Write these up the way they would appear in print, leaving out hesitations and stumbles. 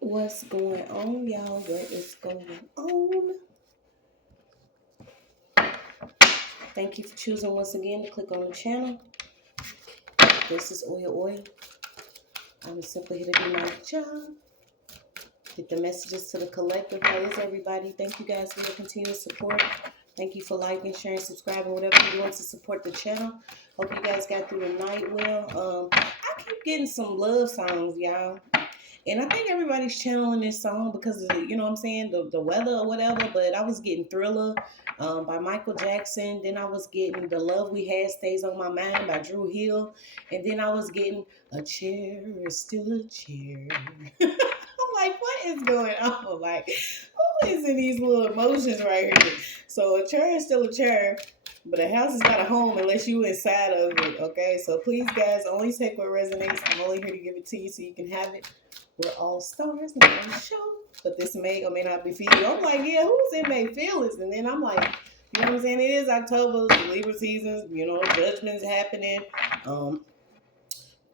What's going on, y'all? What is going on? Thank you for choosing once again to click on the channel. This is OYAOY. I'm simply here to do my job. Get the messages to the collective. How is everybody? Thank you guys for your continuous support. Thank you for liking, sharing, subscribing, whatever you're doing to support the channel. Hope you guys got through the night well. I keep getting some love songs, y'all. And I think everybody's channeling this song because of, you know what I'm saying, the weather or whatever. But I was getting Thriller by Michael Jackson. Then I was getting The Love We Had Stays on My Mind by Drew Hill. And then I was getting A Chair Is Still a Chair. I'm like, what is going on? Like, who is in these little emotions right here? So a chair is still a chair. But a house is not a home unless you inside of it, okay? So please, guys, only take what resonates. I'm only here to give it to you so you can have it. We're all stars in the show, but this may or may not be for you. I'm like, yeah, who's in May Fearless? And then I'm like, you know what I'm saying? It is October, Libra seasons, you know, judgments happening.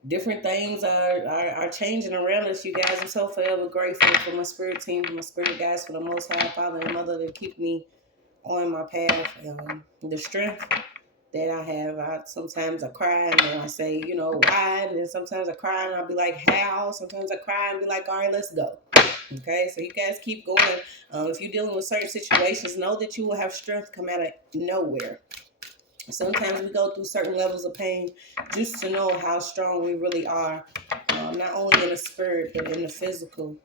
Different things are changing around us, you guys. I'm so forever grateful for my spirit team, for my spirit guys, for the Most High Father and Mother that keep me on my path. The strength that I have. Sometimes I cry and then I say, you know, why? And then sometimes I cry and I'll be like, how? Sometimes I cry and be like, all right, let's go. Okay, so you guys keep going. If you're dealing with certain situations, know that you will have strength come out of nowhere. Sometimes we go through certain levels of pain just to know how strong we really are, not only in the spirit, but in the physical.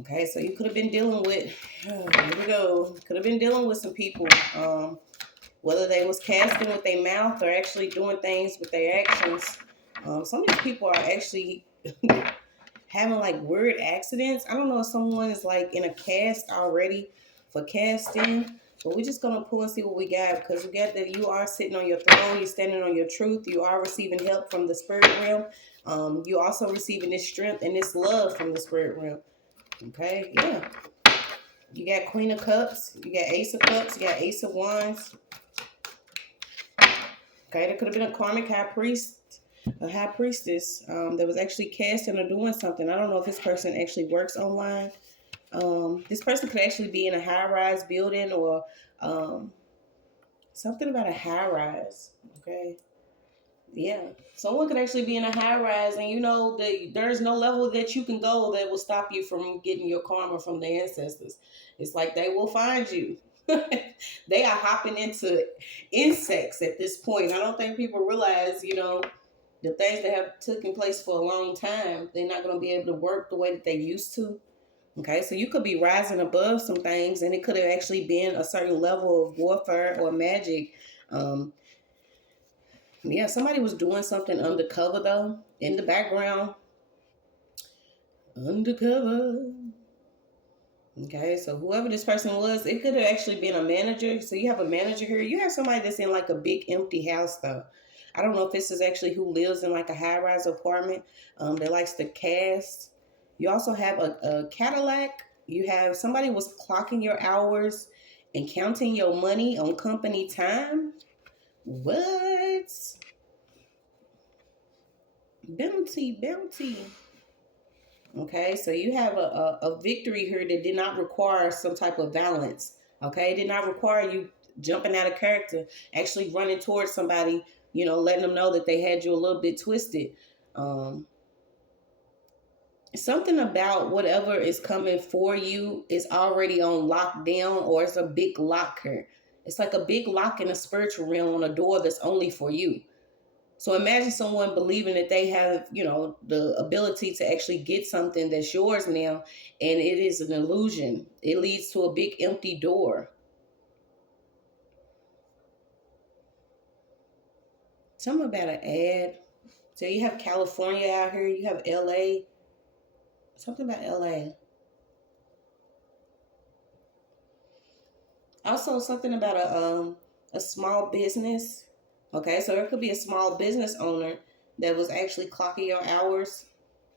Okay, so you could have been dealing with, here we go, could have been dealing with some people, whether they was casting with their mouth or actually doing things with their actions. Some of these people are actually having like weird accidents. I don't know if someone is like in a cast already for casting, but we're just gonna pull and see what we got, because we got that you are sitting on your throne, you're standing on your truth, you are receiving help from the spirit realm. You're also receiving this strength and this love from the spirit realm. Okay, yeah. You got Queen of Cups, you got Ace of Cups, you got Ace of Wands. Okay, there could have been a karmic high priest, a high priestess that was actually casting or doing something. I don't know if this person actually works online. This person could actually be in a high-rise building or something about a high-rise. Okay, yeah, someone could actually be in a high-rise, and you know there's no level that you can go that will stop you from getting your karma from the ancestors. It's like they will find you. They are hopping into insects at this point. I don't think people realize, you know, the things that have taken place for a long time, they're not going to be able to work the way that they used to. Okay, so you could be rising above some things, and it could have actually been a certain level of warfare or magic. Yeah, somebody was doing something undercover, though, in the background. Undercover. Okay, so whoever this person was, it could have actually been a manager. So you have a manager here. You have somebody that's in like a big empty house, though. I don't know if this is actually who lives in like a high-rise apartment that likes to cast. You also have a Cadillac. You have somebody was clocking your hours and counting your money on company time. What? Bounty, bounty. Okay, so you have a victory here that did not require some type of violence. Okay, it did not require you jumping out of character, actually running towards somebody, you know, letting them know that they had you a little bit twisted. Something about whatever is coming for you is already on lockdown, or it's a big locker. It's like a big lock in a spiritual realm on a door that's only for you. So imagine someone believing that they have, you know, the ability to actually get something that's yours now, and it is an illusion. It leads to a big empty door. Something about an ad. So you have California out here, you have LA. Something about LA. Also something about a small business. Okay, so it could be a small business owner that was actually clocking your hours,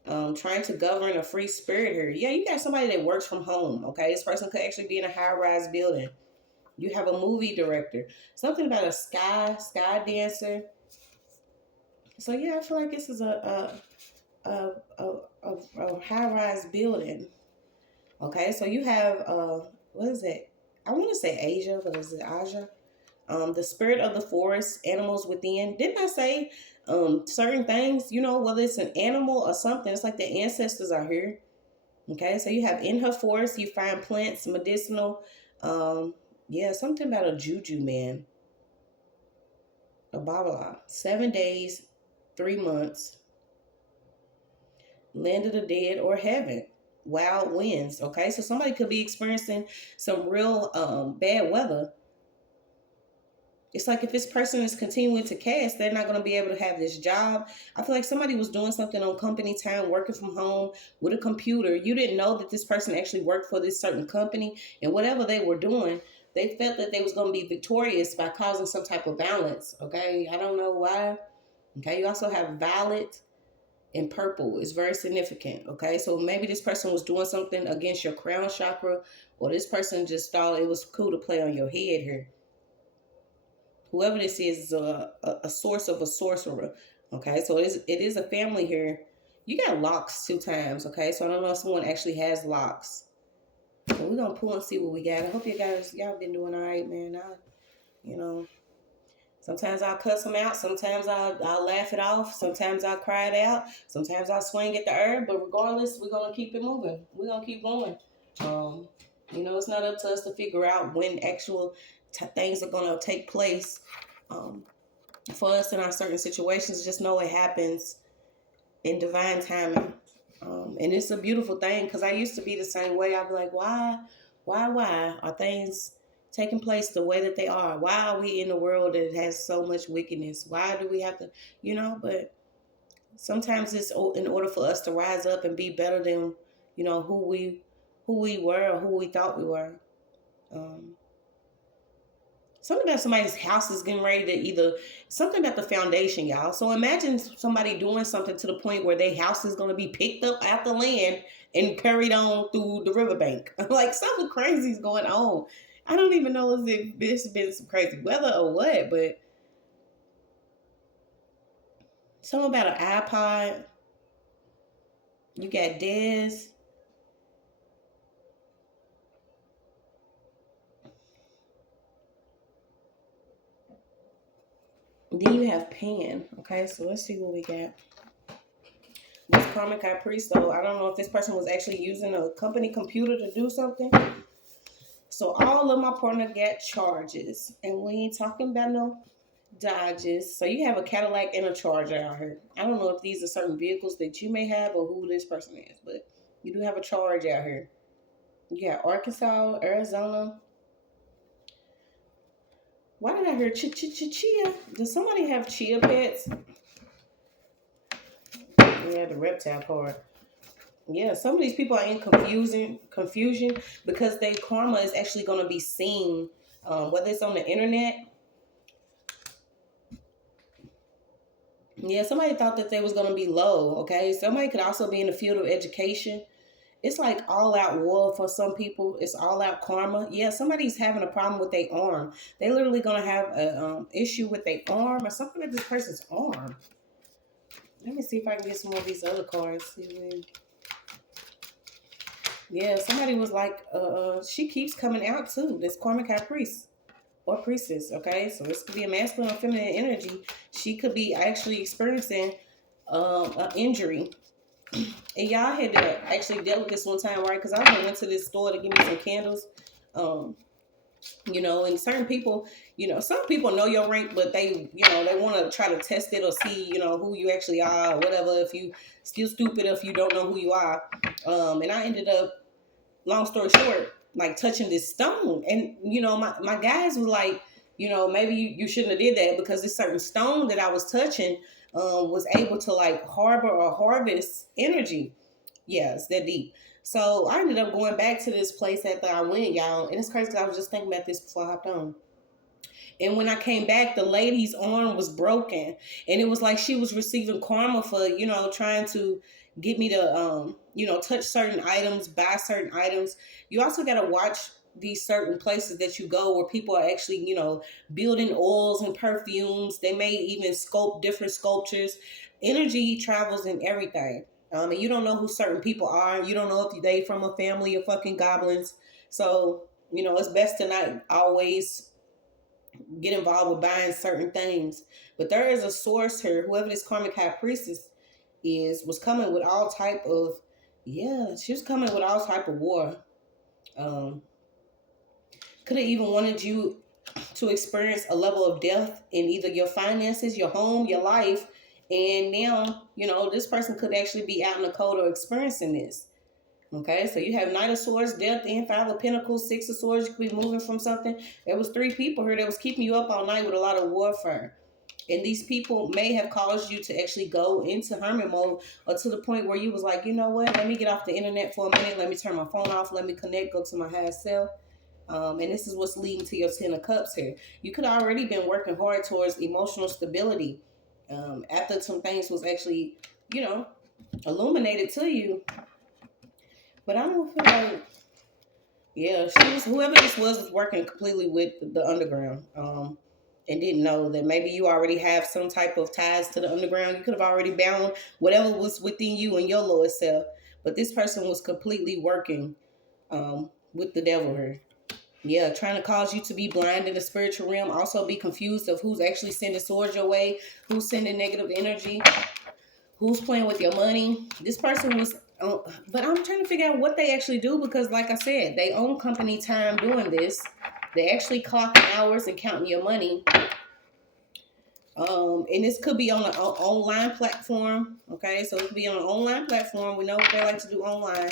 trying to govern a free spirit here. Yeah, you got somebody that works from home. Okay, this person could actually be in a high-rise building. You have a movie director. Something about a sky dancer. So yeah, I feel like this is a a high-rise building. Okay, so you have, what is it? I want to say Asia, but is it Asia? The spirit of the forest, animals within. Didn't I say certain things, you know, whether it's an animal or something, it's like the ancestors are here. Okay, so you have in her forest, you find plants, medicinal. Yeah, something about a juju man. A blah, blah, blah. 7 days, 3 months. Land of the dead or heaven. Wild winds. Okay, so somebody could be experiencing some real bad weather. It's like if this person is continuing to cast, they're not going to be able to have this job. I feel like somebody was doing something on company time, working from home with a computer. You didn't know that this person actually worked for this certain company, and whatever they were doing, they felt that they was going to be victorious by causing some type of balance. Okay, I don't know why. Okay, you also have violet and purple. It's very significant. Okay, so maybe this person was doing something against your crown chakra, or this person just thought it was cool to play on your head here. Whoever this is a source of a sorcerer. Okay, so it is a family here. You got locks 2 times. Okay, so I don't know if someone actually has locks. So we're gonna pull and see what we got. I hope y'all been doing all right, man. You know, sometimes I'll cuss them out. Sometimes I'll laugh it off. Sometimes I'll cry it out. Sometimes I'll swing at the herb. But regardless, we're gonna keep it moving. We're gonna keep going. You know, it's not up to us to figure out when actual things are gonna take place for us in our certain situations. Just know it happens in divine timing, and it's a beautiful thing, because I used to be the same way. I'd be like, why are things taking place the way that they are? Why are we in a world that has so much wickedness? Why do we have to, you know? But sometimes it's in order for us to rise up and be better than, you know, who we were or who we thought we were. Something about somebody's house is getting ready to either, something about the foundation, y'all. So imagine somebody doing something to the point where their house is going to be picked up out the land and carried on through the riverbank. Like, something crazy is going on. I don't even know if it's been some crazy weather or what, but something about an iPod. You got Dez. Then you have Pan. Okay, so let's see what we got. This Karmic High Priest, though, I don't know if this person was actually using a company computer to do something. So all of my partner got charges, and we ain't talking about no Dodges. So you have a Cadillac and a Charger out here. I don't know if these are certain vehicles that you may have or who this person is, but you do have a Charge out here. You got Arkansas, Arizona. Why did I hear chia? Does somebody have chia pets? Yeah, the reptile card. Yeah, some of these people are in confusion because their karma is actually going to be seen, whether it's on the internet. Yeah, somebody thought that they was going to be low, okay? Somebody could also be in the field of education. It's like all out war for some people. It's all out karma. Yeah, somebody's having a problem with their arm. They literally going to have a issue with their arm or something with this person's arm. Let me see if I can get some more of these other cards. Yeah, somebody was like, she keeps coming out too. This Karmic High Priest or Priestess, okay? So this could be a masculine or feminine energy. She could be actually experiencing an injury. And y'all had to actually deal with this one time, right? Because I went to this store to give me some candles. You know, and certain people, you know, some people know your rank, but they, you know, they want to try to test it or see, you know, who you actually are or whatever. If you still stupid, if you don't know who you are. And I ended up, long story short, like touching this stone. And, you know, my guys were like, you know, maybe you shouldn't have did that, because this certain stone that I was touching was able to like harbor or harvest energy. Yeah, it's that deep. So I ended up going back to this place after I went, y'all. And it's crazy because I was just thinking about this before I hopped on. And when I came back, the lady's arm was broken. And it was like she was receiving karma for, you know, trying to get me to, you know, touch certain items, buy certain items. You also got to watch these certain places that you go where people are actually, you know, building oils and perfumes. They may even sculpt different sculptures. Energy travels in everything. And you don't know who certain people are. You don't know if they from a family of fucking goblins. So, it's best to not always get involved with buying certain things. But there is a source here. Whoever this karmic high priestess was coming with all type of, yeah, she was coming with all type of war. Could have even wanted you to experience a level of death in either your finances, your home, your life. And now, this person could actually be out in the cold or experiencing this. Okay, so you have Knight of Swords, Death, and Five of Pentacles, Six of Swords. You could be moving from something. There was 3 people here that was keeping you up all night with a lot of warfare. And these people may have caused you to actually go into hermit mode, or to the point where you was like, you know what, let me get off the internet for a minute. Let me turn my phone off. Let me connect, go to my higher self. And this is what's leading to your 10 of Cups here. You could have already been working hard towards emotional stability after some things was actually, illuminated to you. But I don't feel like, yeah, whoever this was working completely with the underground, and didn't know that maybe you already have some type of ties to the underground. You could have already bound whatever was within you and your lower self. But this person was completely working with the devil here. Yeah, trying to cause you to be blind in the spiritual realm. Also be confused of who's actually sending swords your way, who's sending negative energy, who's playing with your money. This person was, but I'm trying to figure out what they actually do, because like I said, they own company time doing this. They actually clocking hours and counting your money. And this could be on an online platform. Okay, so it could be on an online platform. We know what they like to do online.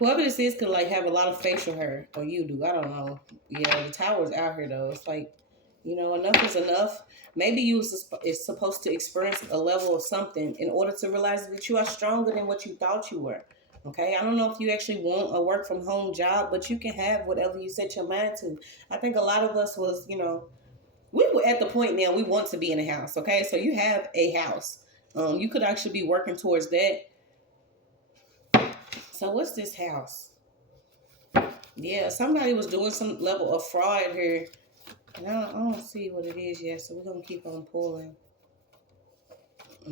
Whoever this is could like have a lot of facial hair, or you do. I don't know. Yeah, the tower's out here though. It's like, enough is enough. Maybe you is supposed to experience a level of something in order to realize that you are stronger than what you thought you were. Okay, I don't know if you actually want a work from home job, but you can have whatever you set your mind to. I think a lot of us was, we were at the point now we want to be in a house. Okay, so you have a house. You could actually be working towards that. So what's this house? Yeah, somebody was doing some level of fraud here. And I don't see what it is yet, so we're going to keep on pulling.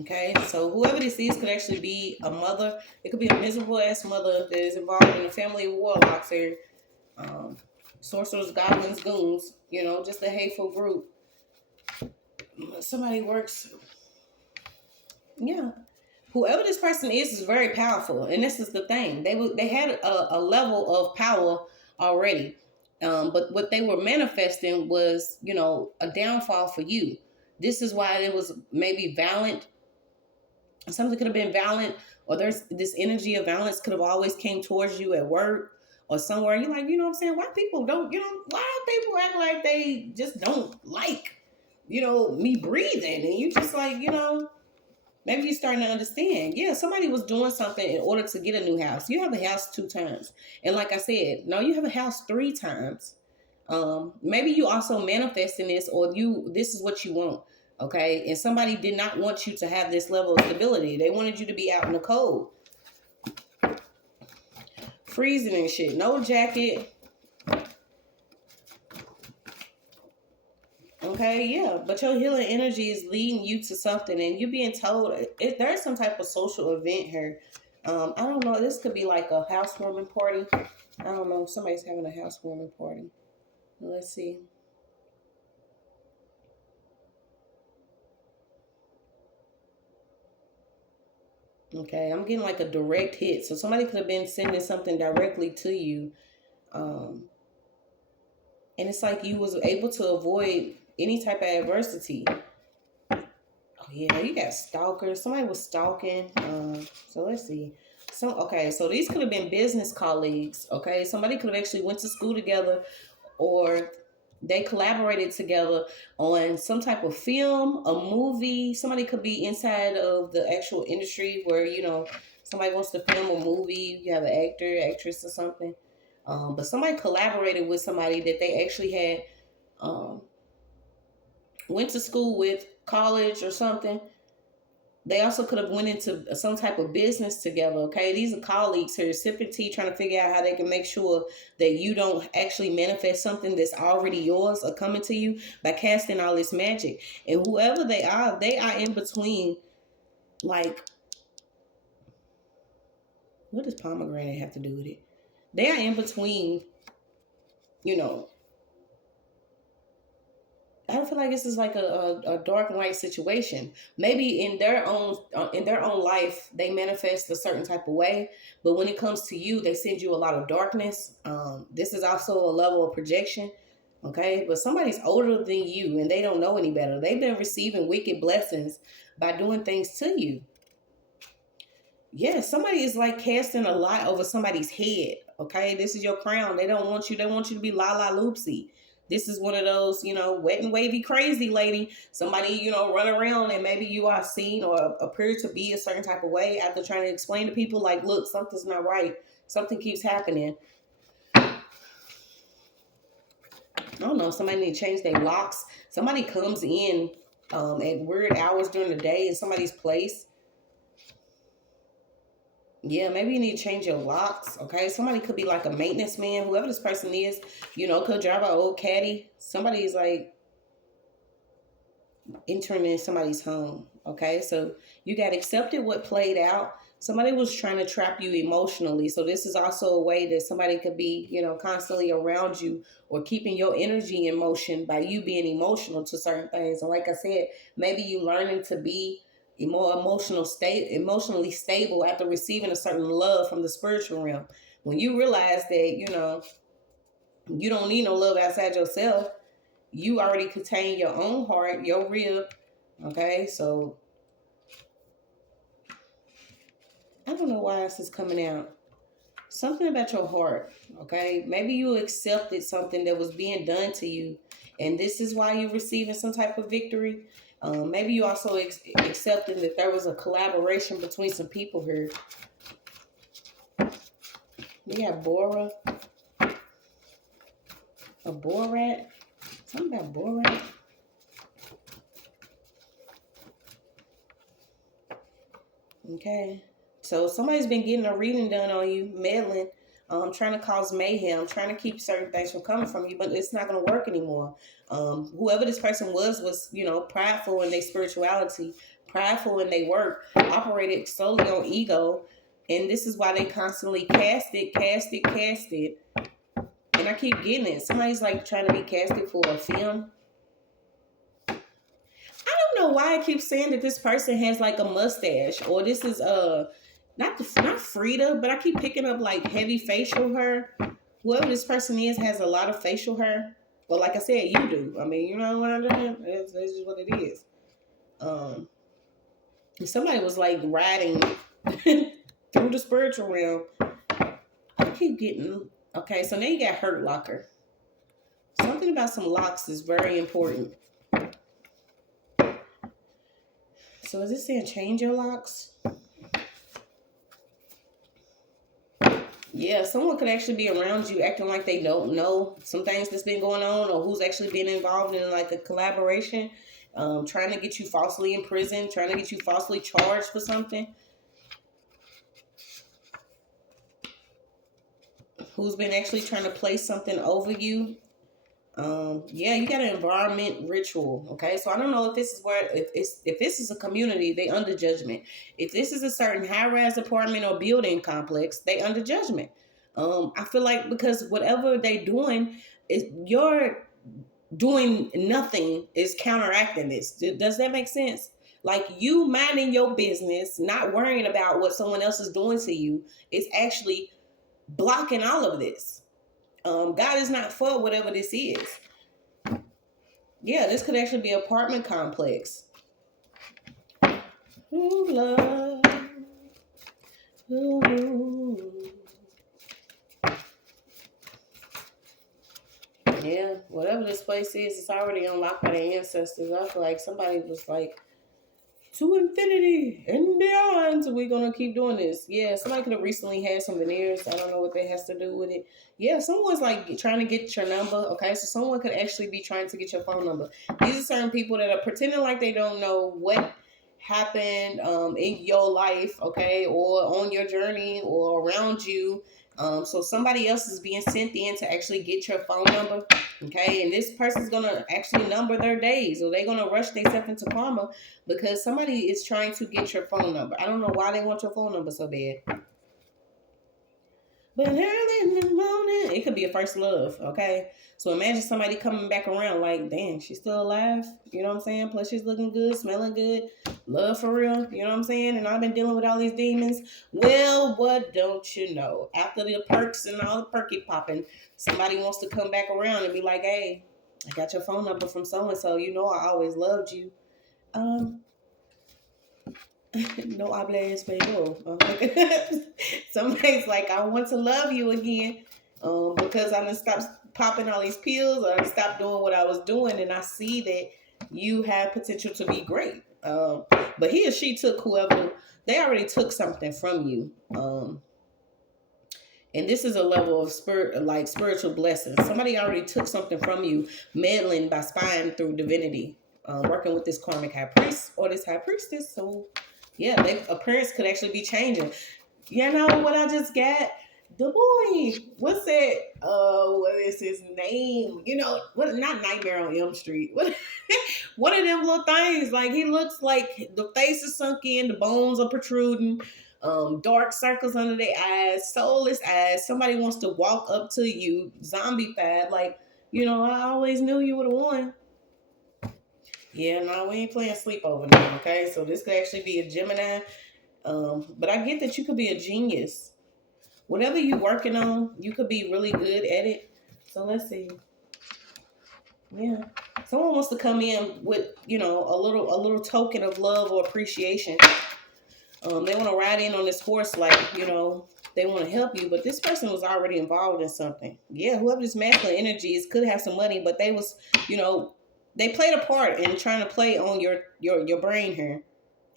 Okay, so whoever this is could actually be a mother. It could be a miserable-ass mother that is involved in a family of warlocks here. Sorcerers, goblins, goons, just a hateful group. Somebody works. Yeah. Whoever this person is very powerful, and this is the thing. They had a level of power already, but what they were manifesting was, a downfall for you. This is why it was maybe violent. Something could have been violent, or there's this energy of violence could have always came towards you at work or somewhere. You're like, what I'm saying? Why people don't, why people act like they just don't like, me breathing, and you just like, maybe you're starting to understand. Yeah, somebody was doing something in order to get a new house. You have a house 2 times. And like I said, no, you have a house 3 times. Maybe you also manifesting this, or this is what you want. Okay. And somebody did not want you to have this level of stability. They wanted you to be out in the cold. Freezing and shit. No jacket. Okay, yeah, but your healing energy is leading you to something, and you're being told there's some type of social event here. I don't know. This could be like a housewarming party. I don't know if somebody's having a housewarming party. Let's see. Okay, I'm getting like a direct hit. So somebody could have been sending something directly to you. And it's like you was able to avoid any type of adversity. Oh yeah, you got stalkers. Somebody was stalking. So let's see. So these could have been business colleagues. Okay, somebody could have actually went to school together, or they collaborated together on some type of film, a movie. Somebody could be inside of the actual industry where, somebody wants to film a movie. You have an actor, actress, or something. But somebody collaborated with somebody that they actually had went to school with, college or something. They also could have went into some type of business together, okay? These are colleagues here, sipping tea, trying to figure out how they can make sure that you don't actually manifest something that's already yours or coming to you by casting all this magic. And whoever they are in between, like, what does pomegranate have to do with it? They are in between, you know, I feel like this is like a dark and light situation. Maybe in their own life, they manifest a certain type of way, but when it comes to you, they send you a lot of darkness. This is also a level of projection, okay? But somebody's older than you, and they don't know any better. They've been receiving wicked blessings by doing things to you. Yeah, somebody is like casting a lot over somebody's head. Okay, this is your crown. They don't want you. They want you to be la la loopsy. This is one of those, wet and wavy crazy lady. Somebody, run around and maybe you are seen or appear to be a certain type of way after trying to explain to people like, look, something's not right. Something keeps happening. I don't know. Somebody need to change their locks. Somebody comes in at weird hours during the day in somebody's place. Yeah, maybe you need to change your locks, okay? Somebody could be like a maintenance man, whoever this person is, could drive an old caddy. Somebody's like entering in somebody's home, okay? So you got accepted what played out. Somebody was trying to trap you emotionally. So this is also a way that somebody could be, constantly around you or keeping your energy in motion by you being emotional to certain things. And like I said, maybe you learning to be more emotionally stable after receiving a certain love from the spiritual realm. When you realize that, you don't need no love outside yourself, you already contain your own heart, your rib. Okay, so I don't know why this is coming out. Something about your heart, okay? Maybe you accepted something that was being done to you, and this is why you're receiving some type of victory. Maybe you also accepted that there was a collaboration between some people here. We got Bora, a Borat. Something about Borat. Okay. So somebody's been getting a reading done on you, meddling, trying to cause mayhem, trying to keep certain things from coming from you, but it's not going to work anymore. Whoever this person was, prideful in their spirituality, prideful in their work, operated solely on ego. And this is why they constantly casted. And I keep getting it. Somebody's like trying to be casted for a film. I don't know why I keep saying that this person has like a mustache, or this is not Frida, but I keep picking up like heavy facial hair. Whoever this person is has a lot of facial hair. Well, like I said, you do. I mean, you know what I'm doing? That's just what it is. Somebody was like riding through the spiritual realm. I keep getting, okay, so now you got hurt locker. Something about some locks is very important. So is this saying change your locks? Yeah, someone could actually be around you acting like they don't know some things that's been going on, or who's actually been involved in like a collaboration, trying to get you falsely in prison, trying to get you falsely charged for something. Who's been actually trying to place something over you. Yeah, you got an environment ritual. Okay, so I don't know if this is where, if this is a community, they under judgment. If this is a certain high-rise apartment or building complex, they under judgment. I feel like because whatever they doing is you're doing nothing is counteracting this. Does that make sense? Like you minding your business, not worrying about what someone else is doing to you, is actually blocking all of this. God is not for whatever this is. Yeah, this could actually be an apartment complex. Ooh, love. Ooh. Yeah, whatever this place is, it's already unlocked by the ancestors. I feel like somebody was like, to infinity and beyond, so we're going to keep doing this. Yeah, somebody could have recently had some veneers. I don't know what that has to do with it. Yeah, someone's like trying to get your number. Okay, so someone could actually be trying to get your phone number. These are certain people that are pretending like they don't know what happened in your life, okay, or on your journey or around you. So somebody else is being sent in to actually get your phone number, okay, and this person's gonna actually number their days, or they're gonna rush themselves into karma because somebody is trying to get your phone number. I don't know why they want your phone number so bad. But early in the morning, it could be a first love, okay? So imagine somebody coming back around like, damn, she's still alive. You know what I'm saying? Plus she's looking good, smelling good, love for real. You know what I'm saying? And I've been dealing with all these demons. Well, what don't you know? After the perks and all the perky popping, somebody wants to come back around and be like, hey, I got your phone number from so-and-so. You know I always loved you. No habla español. Somebody's like, I want to love you again because I done stopped popping all these pills, or I stopped doing what I was doing, and I see that you have potential to be great. But he or she took whoever, they already took something from you. And this is a level of spiritual blessing. Somebody already took something from you, meddling by spying through divinity, working with this karmic high priest or this high priestess. So yeah, their appearance could actually be changing. You know what I just got? The boy, what's that? What is his name? You know, what? Not Nightmare on Elm Street. What? One of them little things. Like he looks like the face is sunk in, the bones are protruding, dark circles under their eyes, soulless eyes. Somebody wants to walk up to you, zombie-fied. Like, you know, I always knew you would have won. Yeah, no, we ain't playing sleepover now, okay? So this could actually be a Gemini. But I get that you could be a genius. Whatever you're working on, you could be really good at it. So let's see. Yeah. Someone wants to come in with, you know, a little token of love or appreciation. They want to ride in on this horse like, you know, they want to help you, but this person was already involved in something. Yeah, whoever this masculine energy is could have some money, but they was, you know, they played a part in trying to play on your brain here.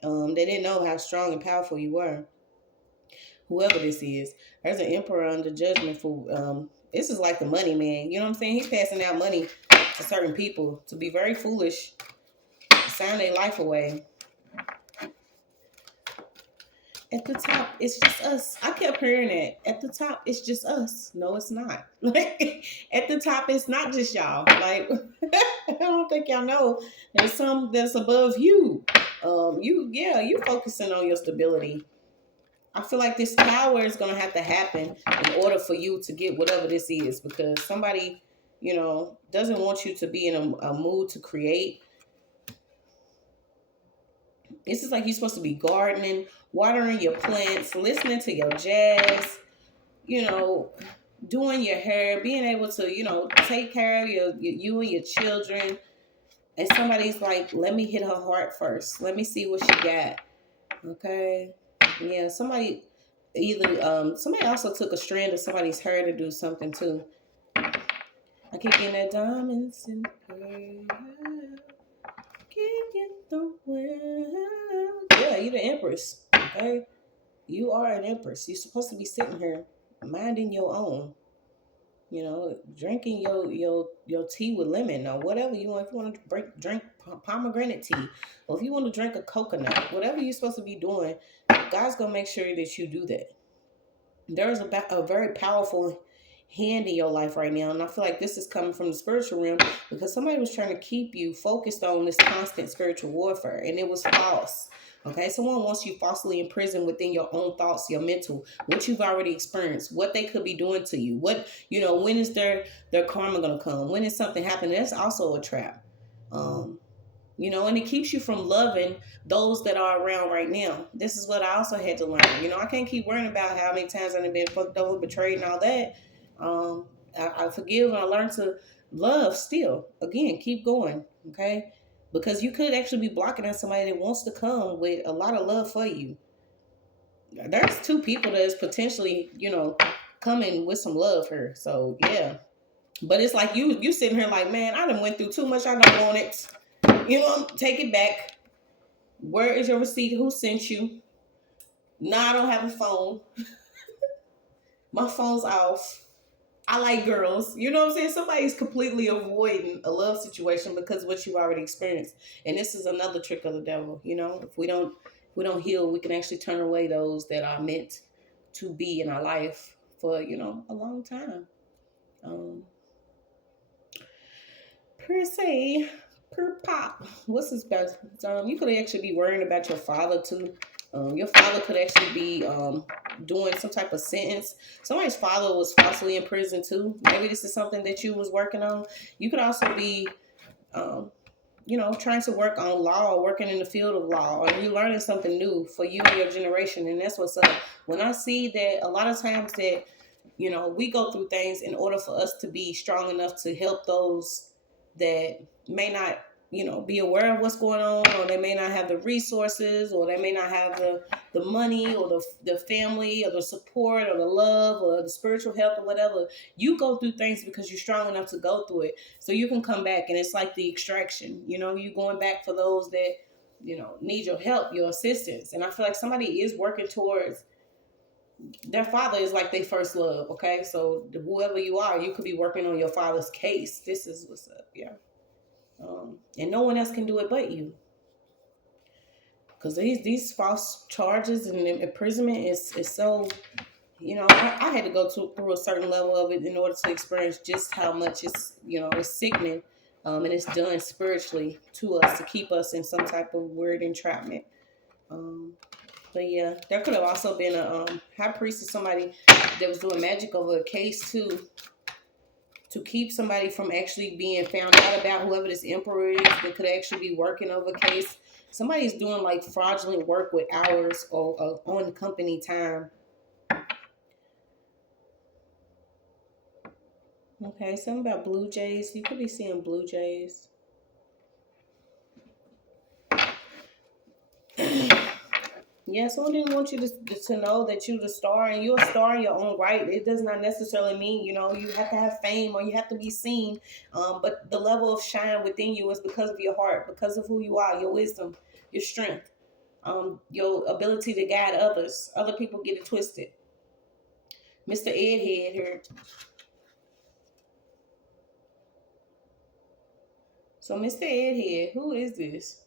They didn't know how strong and powerful you were. Whoever this is, there's an emperor under judgment for. This is like the money man. You know what I'm saying? He's passing out money to certain people to be very foolish, sign their life away. At the top, it's just us. I kept hearing that. At the top, it's just us. No, it's not. Like at the top, it's not just y'all. Like I don't think y'all know there's some that's above you. You focusing on your stability. I feel like this power is gonna have to happen in order for you to get whatever this is, because somebody, you know, doesn't want you to be in a mood to create. This is like you're supposed to be gardening, watering your plants, listening to your jazz, you know, doing your hair, being able to, you know, take care of you and your children. And somebody's like, let me hit her heart first. Let me see what she got. Okay. Yeah, somebody also took a strand of somebody's hair to do something too. I keep getting that diamonds in her. Can't get the world. Yeah, you're the empress. Okay, you are an empress. You're supposed to be sitting here minding your own. You know, drinking your tea with lemon or whatever you want. If you want to drink pomegranate tea, or if you want to drink a coconut, whatever you're supposed to be doing, God's gonna make sure that you do that. There is a very powerful hand in your life right now, and I feel like this is coming from the spiritual realm because somebody was trying to keep you focused on this constant spiritual warfare, and it was false. Okay, someone wants you falsely imprisoned within your own thoughts, your mental, what you've already experienced, what they could be doing to you, what, you know, when is their karma gonna come, when is something happening. That's also a trap. You know, and it keeps you from loving those that are around right now. This is what I also had to learn. You know, I can't keep worrying about how many times I've been fucked over, betrayed, and all that. I forgive and I learn to love still. Again, keep going, okay? Because you could actually be blocking out somebody that wants to come with a lot of love for you. There's two people that is potentially, you know, coming with some love here. So, yeah. But it's like you sitting here like, man, I done went through too much. I don't want it. You know, take it back. Where is your receipt? Who sent you? No, I don't have a phone. My phone's off. I like girls. You know what I'm saying? Somebody's completely avoiding a love situation because of what you've already experienced. And this is another trick of the devil. You know, if we don't heal, we can actually turn away those that are meant to be in our life for, you know, a long time. Um, per se, per pop. What's his best? You could actually be worrying about your father too. Your father could actually be doing some type of sentence. Somebody's father was falsely in prison too. Maybe this is something that you was working on. You could also be, um, you know, trying to work on law or working in the field of law, or you learning something new for you and your generation. And that's what's up. When I see that a lot of times that, you know, we go through things in order for us to be strong enough to help those that may not, you know, be aware of what's going on, or they may not have the resources, or they may not have the money, or the family, or the support, or the love, or the spiritual help, or whatever. You go through things because you're strong enough to go through it. So you can come back, and it's like the extraction. You know, you going back for those that, you know, need your help, your assistance. And I feel like somebody is working towards their father is like their first love. Okay, so whoever you are, you could be working on your father's case. This is what's up. Yeah. And no one else can do it but you, because these false charges and imprisonment is so, you know, I had to go through a certain level of it in order to experience just how much it's, you know, it's sickening, and it's done spiritually to us to keep us in some type of weird entrapment. um, but yeah, there could have also been a high priest or somebody that was doing magic over a case too, to keep somebody from actually being found out about, whoever this emperor is that could actually be working over a case. Somebody's doing like fraudulent work with hours or on company time. Okay, something about blue jays. You could be seeing blue jays. Yeah, someone didn't want you to know that you're the star, and you're a star in your own right. It does not necessarily mean, you know, you have to have fame or you have to be seen. But the level of shine within you is because of your heart, because of who you are, your wisdom, your strength, your ability to guide others. Other people get it twisted. Mr. Ed Head here. So Mr. Ed Head, who is this?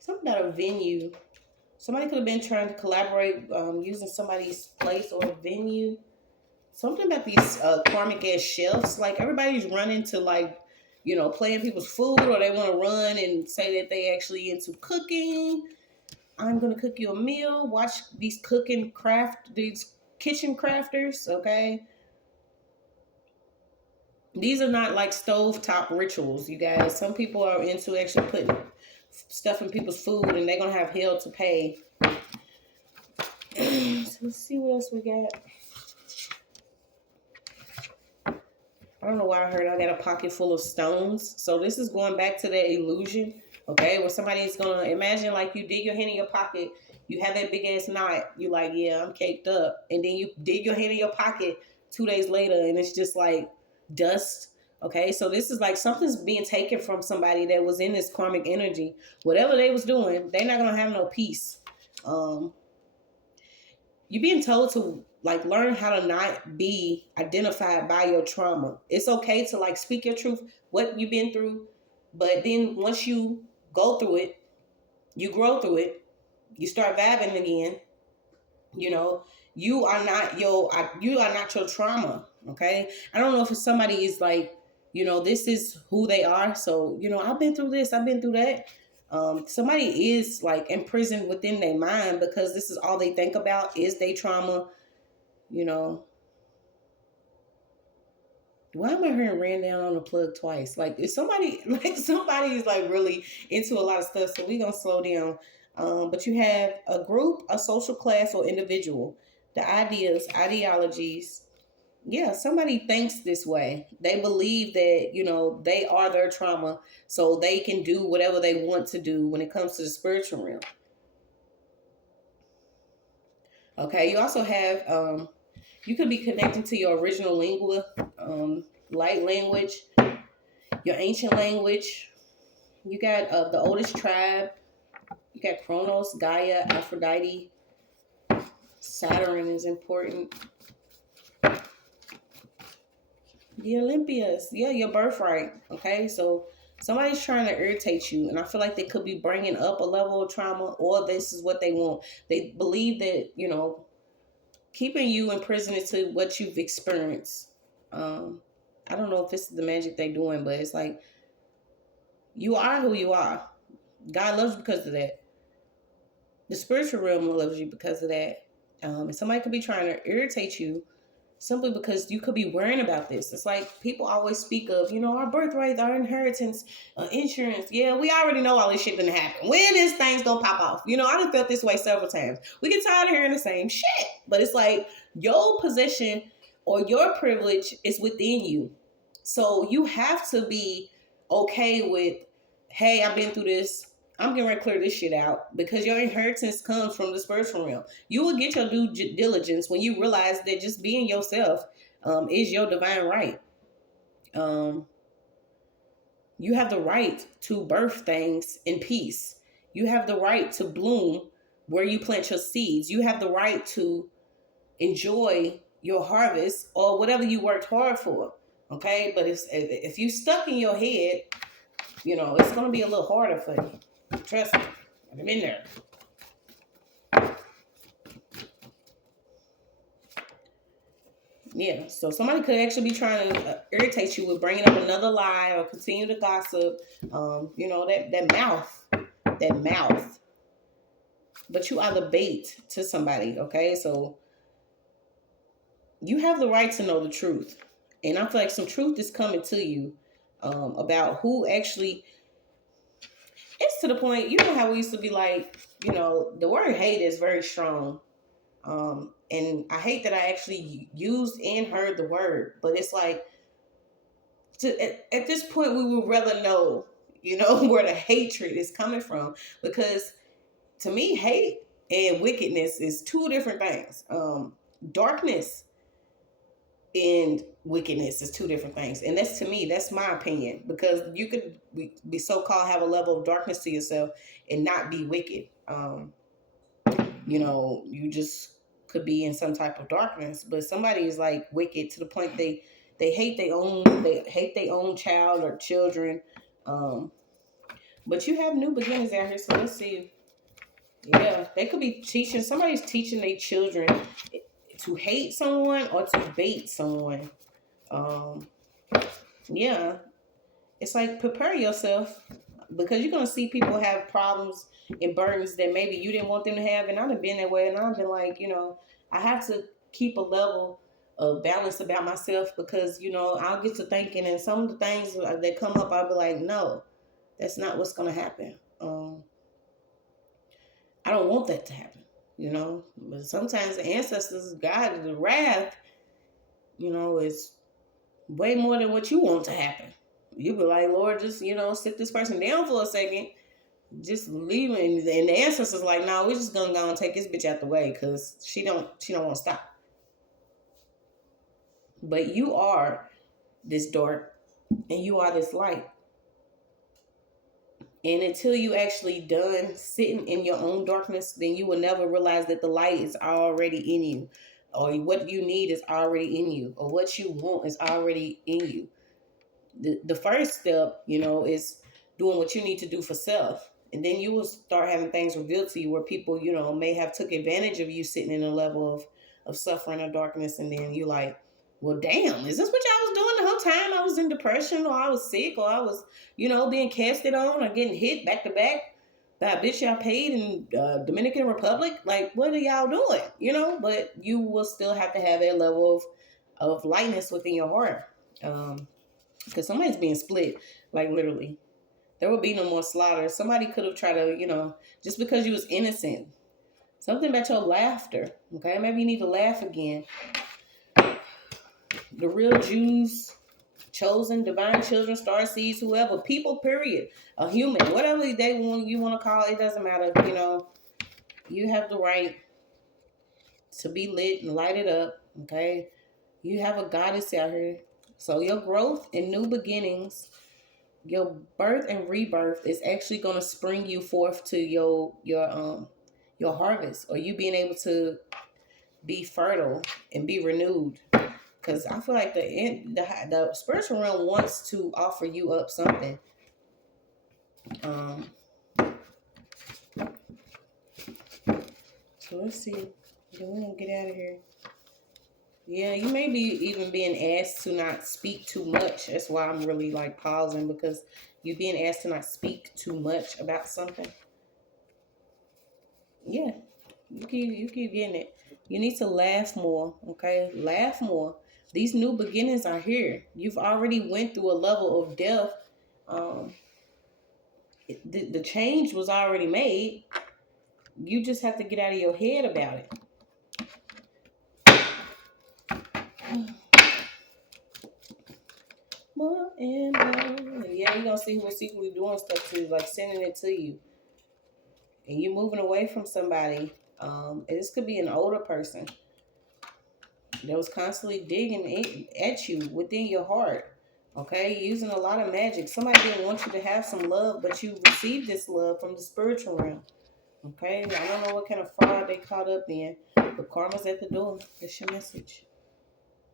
Something about a venue. Somebody could have been trying to collaborate, using somebody's place or venue. Something about these karmic ass chefs. Like everybody's running to, like, you know, playing people's food, or they want to run and say that they actually into cooking. I'm gonna cook you a meal. Watch these these kitchen crafters. Okay, these are not like stovetop rituals, you guys. Some people are into actually putting stuff in people's food, and they're gonna have hell to pay. So let's see what else we got. I don't know why I heard I got a pocket full of stones. So this is going back to that illusion, okay? Where somebody's gonna imagine, like, you dig your hand in your pocket, you have that big ass knot, you're like, yeah, I'm caked up. And then you dig your hand in your pocket 2 days later and it's just like dust. Okay, so this is like something's being taken from somebody that was in this karmic energy. Whatever they was doing, they're not gonna have no peace. You're being told to, like, learn how to not be identified by your trauma. It's okay to, like, speak your truth, what you've been through, but then once you go through it, you grow through it, you start vibing again. You know, you are not your trauma. Okay, I don't know if somebody is like, you know, this is who they are. So, you know, I've been through this, I've been through that. Somebody is like imprisoned within their mind because this is all they think about is their trauma. You know, why am I hearing ran down on the plug twice? Like, is somebody like somebody is like really into a lot of stuff. So we're gonna slow down. But you have a group, a social class, or individual. The ideas, ideologies. Yeah, somebody thinks this way. They believe that, you know, they are their trauma, so they can do whatever they want to do when it comes to the spiritual realm. Okay, you also have, you could be connecting to your original lingua, light language, your ancient language. You got the oldest tribe. You got Kronos, Gaia, Aphrodite. Saturn is important. The Olympias. Yeah, your birthright. Okay, so somebody's trying to irritate you, and I feel like they could be bringing up a level of trauma, or this is what they want. They believe that, keeping you imprisoned to what you've experienced. I don't know if this is the magic they're doing, but it's like you are who you are. God loves you because of that. The spiritual realm loves you because of that. And somebody could be trying to irritate you simply because you could be worrying about this. It's like people always speak of, our birthright, our inheritance, insurance. Yeah, we already know all this shit didn't happen. When is things gonna pop off? I done felt this way several times. We get tired of hearing the same shit. But it's like your position or your privilege is within you. So you have to be okay with, hey, I've been through this. I'm getting ready to clear this shit out, because your inheritance comes from the spiritual realm. You will get your due diligence when you realize that just being yourself is your divine right. You have the right to birth things in peace. You have the right to bloom where you plant your seeds. You have the right to enjoy your harvest or whatever you worked hard for. Okay, but if you stuck in your head, it's going to be a little harder for you. Trust me, I've been there. Yeah, so somebody could actually be trying to irritate you with bringing up another lie or continue to gossip. That mouth. But you are the bait to somebody, okay? So you have the right to know the truth. And I feel like some truth is coming to you about who actually... It's to the point, how we used to be like, the word hate is very strong. And I hate that I actually used and heard the word, but it's like, at this point, we would rather know, where the hatred is coming from, because to me, hate and wickedness is two different things. Darkness and wickedness is two different things. And that's, to me, that's my opinion, because you could be so-called have a level of darkness to yourself and not be wicked. You just could be in some type of darkness, but somebody is like wicked to the point they hate their own child or children. But you have new beginnings out here, so let's see. Yeah, they could be somebody's teaching their children to hate someone or to bait someone. Yeah, it's like, prepare yourself, because you're going to see people have problems and burdens that maybe you didn't want them to have. And I've been that way, and I've been like, I have to keep a level of balance about myself, because, I'll get to thinking, and some of the things that come up, I'll be like, no, that's not what's going to happen. I don't want that to happen, but sometimes the ancestors, God, the wrath, is way more than what you want to happen. You be like, Lord, just, sit this person down for a second. Just leave him. And the ancestors like, no, we're just going to go and take this bitch out the way, because she don't want to stop. But you are this dark and you are this light. And until you actually done sitting in your own darkness, then you will never realize that the light is already in you, or what you need is already in you, or what you want is already in you. The first step, is doing what you need to do for self. And then you will start having things revealed to you where people, may have took advantage of you sitting in a level of suffering or darkness. And then you like, well, damn, is this what y'all was doing the whole time? I was in depression, or I was sick, or I was, being casted on or getting hit back to back by a bitch y'all paid in Dominican Republic. Like, what are y'all doing? But you will still have to have a level of lightness within your heart. Because somebody's being split, like literally. There will be no more slaughter. Somebody could have tried to, just because you was innocent. Something about your laughter, okay? Maybe you need to laugh again. The real Jews, chosen, divine children, star seeds, whoever, people, period. A human, whatever you want to call it, doesn't matter. You have the right to be lit and lighted up, okay? You have a goddess out here. So your growth and new beginnings, your birth and rebirth is actually going to spring you forth to your harvest, or you being able to be fertile and be renewed. Because I feel like the spiritual realm wants to offer you up something. So let's see. Then we're gonna get out of here. Yeah, you may be even being asked to not speak too much. That's why I'm really like pausing, because you're being asked to not speak too much about something. Yeah, you keep getting it. You need to laugh more, okay? Laugh more. These new beginnings are here. You've already went through a level of death. The change was already made. You just have to get out of your head about it. More and more. Yeah, you're gonna see who is secretly doing stuff to you, like sending it to you. And you're moving away from somebody. This could be an older person that was constantly digging at you within your heart. Okay, using a lot of magic. Somebody didn't want you to have some love, but you received this love from the spiritual realm. Okay, I don't know what kind of fraud they caught up in, but karma's at the door. That's your message.